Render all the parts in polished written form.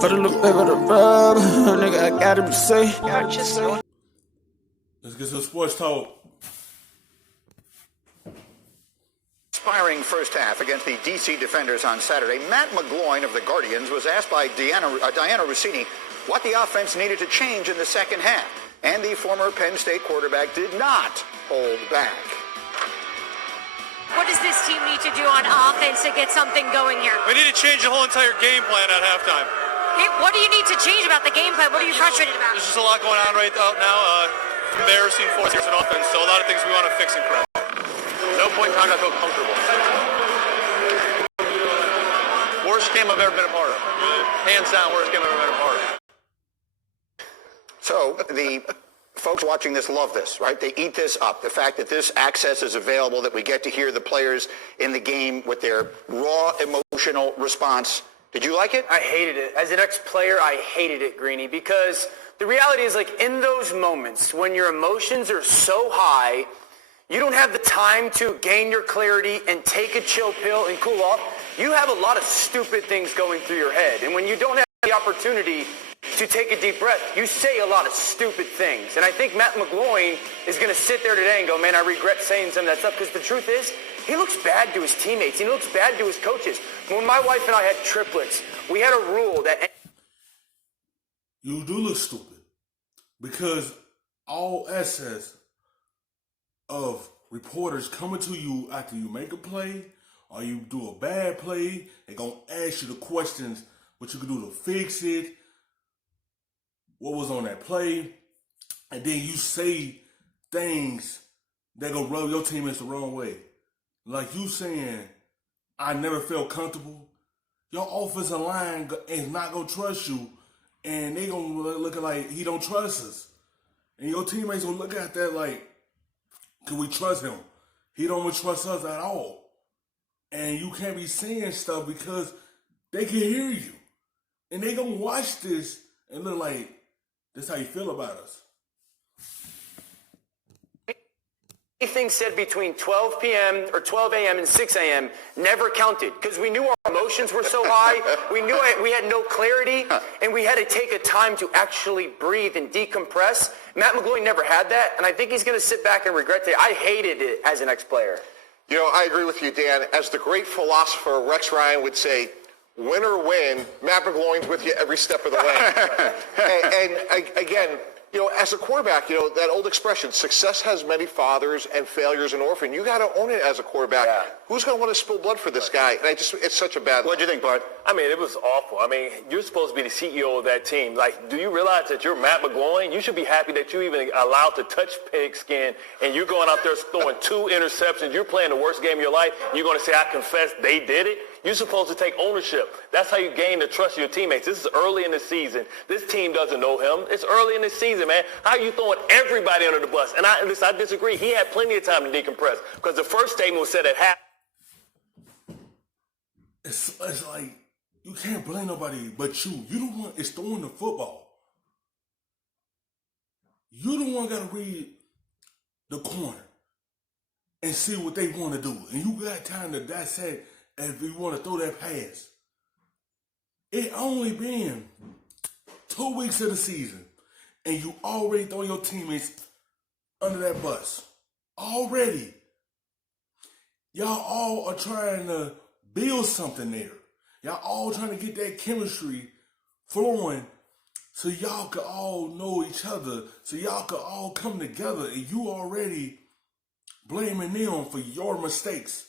Put a little bit of the rub, nigga, I gotta be safe. Let's get some sports talk. Inspiring first half against the D.C. Defenders on Saturday. Matt McGloin of the Guardians was asked by Diana Rossini what the offense needed to change in the second half. And the former Penn State quarterback did not hold back. What does this team need to do on offense to get something going here? We need to change the whole entire game plan at halftime. Hey, what do you need to change about the game plan? What are you frustrated about? There's just a lot going on right now. Embarrassing fourth years in offense, so a lot of things we want to fix and correct. No point in time I feel comfortable. Worst game I've ever been a part of. Hands down, worst game I've ever been a part of. So the folks watching this love this, right? They eat this up. The fact that this access is available, that we get to hear the players in the game with their raw emotional response. Did you like it? I hated it. As an ex-player, I hated it, Greeny, because the reality is, like, in those moments when your emotions are so high, you don't have the time to gain your clarity and take a chill pill and cool off. You have a lot of stupid things going through your head. And when you don't have the opportunity to take a deep breath, you say a lot of stupid things. And I think Matt McGloin is going to sit there today and go, man, I regret saying some of that stuff. Because the truth is, he looks bad to his teammates. He looks bad to his coaches. When my wife and I had triplets, we had a rule that... You do look stupid. Because all access of reporters coming to you after you make a play or you do a bad play, they're going to ask you the questions, what you can do to fix it, what was on that play, and then you say things that going to rub your teammates the wrong way. Like you saying, I never felt comfortable. Your offensive line is not going to trust you, and they going to look like he don't trust us. And your teammates going to look at that like, can we trust him? He don't even trust us at all. And you can't be saying stuff because they can hear you. And they gonna watch this and look like, this how you feel about us. Anything said between 12 p.m. or 12 a.m. and 6 a.m. never counted because we knew our emotions were so high. We knew we had no clarity, and we had to take a time to actually breathe and decompress. Matt McGloin never had that, and I think he's going to sit back and regret it. I hated it as an ex-player. You know, I agree with you, Dan. As the great philosopher Rex Ryan would say, win or win, Matt McGloin's with you every step of the way. and again, you know, as a quarterback, you know, that old expression, success has many fathers and failures an orphan. You got to own it as a quarterback. Yeah. Who's going to want to spill blood for this guy? And it's such a bad... What do you think, Bart? I mean, it was awful. I mean, you're supposed to be the CEO of that team. Like, do you realize that you're Matt McGloin? You should be happy that you even allowed to touch pigskin, and you're going out there throwing 2 interceptions. You're playing the worst game of your life. You're going to say, I confess they did it? You're supposed to take ownership. That's how you gain the trust of your teammates. This is early in the season. This team doesn't know him. It's early in the season, man. How are you throwing everybody under the bus? And I disagree. He had plenty of time to decompress because the first statement was said at half. It's like, you can't blame nobody but you. You the one is throwing the football. You the one got to read the corner and see what they want to do. And you got time to dissect if you want to throw that pass. It only been 2 weeks of the season, and you already throw your teammates under that bus. Already. Y'all all are trying to build something there. Y'all all trying to get that chemistry flowing so y'all could all know each other, so y'all could all come together, and you already blaming them for your mistakes.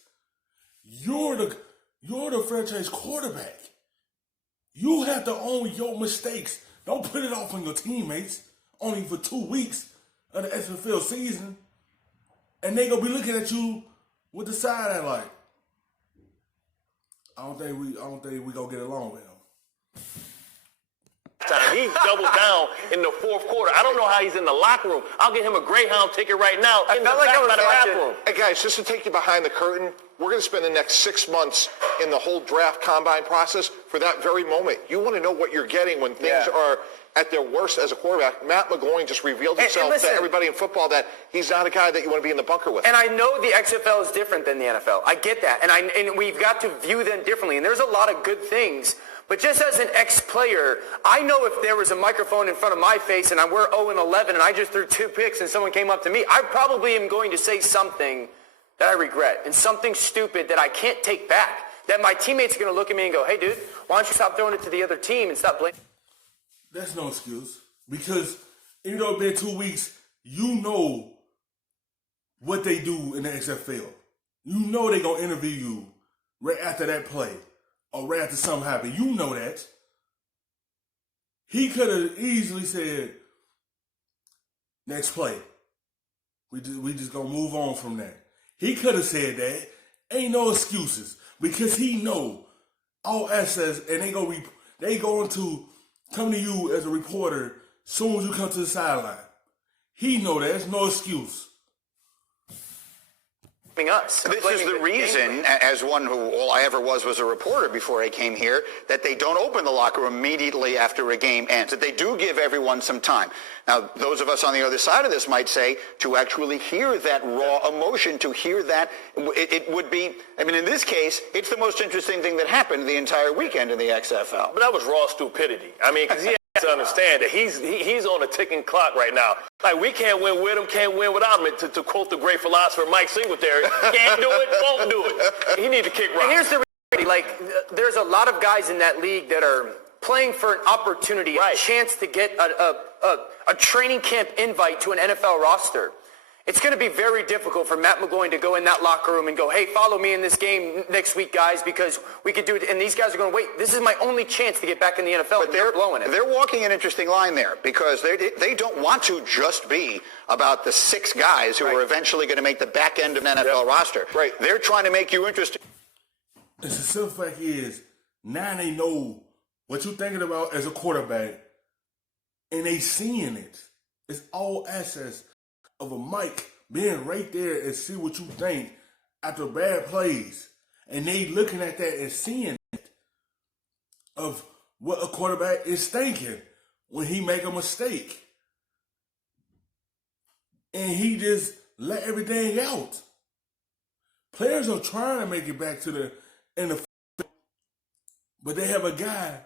You're the franchise quarterback. You have to own your mistakes. Don't put it off on your teammates only for 2 weeks of the XFL season. And they gonna be looking at you with the side eye like, I don't think we gonna get along with him. He doubled down in the fourth quarter. I don't know how he's in the locker room. I'll get him a Greyhound ticket right now. I felt like I was watching. Hey guys, just to take you behind the curtain, we're going to spend the next 6 months in the whole draft combine process for that very moment. You want to know what you're getting when things are at their worst as a quarterback. Matt McGloin just revealed himself to everybody in football that he's not a guy that you want to be in the bunker with. And I know the XFL is different than the NFL. I get that. And we've got to view them differently. And there's a lot of good things. But just as an ex-player, I know if there was a microphone in front of my face and we're 0-11 and I just threw 2 picks and someone came up to me, I probably am going to say something that I regret and something stupid that I can't take back. That my teammates are going to look at me and go, hey, dude, why don't you stop throwing it to the other team and stop blaming? That's no excuse. Because even though it's been 2 weeks, you know what they do in the XFL. You know they're going to interview you right after that play or right after something happened. You know that. He could have easily said, next play. We just going to move on from that. He could have said that. Ain't no excuses. Because he know all access and they going to come to you as a reporter soon as you come to the sideline. He know that. There's no excuse. Us. This is the reason, as one who all I ever was a reporter before I came here, that they don't open the locker room immediately after a game ends, that they do give everyone some time. Now, those of us on the other side of this might say to actually hear that raw emotion, to hear that, it would be, I mean, in this case, it's the most interesting thing that happened the entire weekend in the XFL. But that was raw stupidity. I mean, because he has to understand that he's on a ticking clock right now. Like, we can't win with him, can't win without him. To quote the great philosopher Mike Singletary, can't do it, won't do it. He need to kick rocks. And here's the reality. Like, there's a lot of guys in that league that are playing for an opportunity, a chance to get a training camp invite to an NFL roster. It's going to be very difficult for Matt McGloin to go in that locker room and go, hey, follow me in this game next week, guys, because we could do it. And these guys are going, wait, this is my only chance to get back in the NFL. But they're blowing it. They're walking an interesting line there because they don't want to just be about the 6 guys who are eventually going to make the back end of an NFL roster. Right. They're trying to make you interested. And the simple fact is, now they know what you're thinking about as a quarterback, and they seeing it. It's all access of a mic being right there and see what you think after bad plays. And they looking at that and seeing it of what a quarterback is thinking when he make a mistake. And he just let everything out. Players are trying to make it back to the NFL, but they have a guy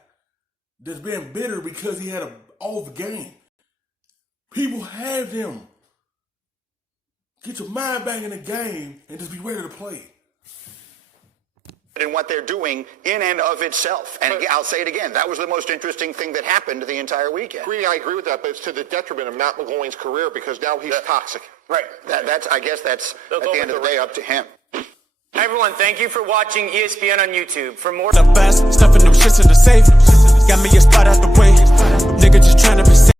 that's been bitter because he had an off game. People have them. Get your mind back in the game and just be ready to play. In what they're doing in and of itself. And again, I'll say it again, that was the most interesting thing that happened the entire weekend. I agree with that, but it's to the detriment of Matt McGloin's career because now he's toxic. Right. I guess that's at the end of the day up to him. Hi, everyone. Thank you for watching ESPN on YouTube. For more The best, stuffing them shits in the safe. Got me a spot out the way. Nigga just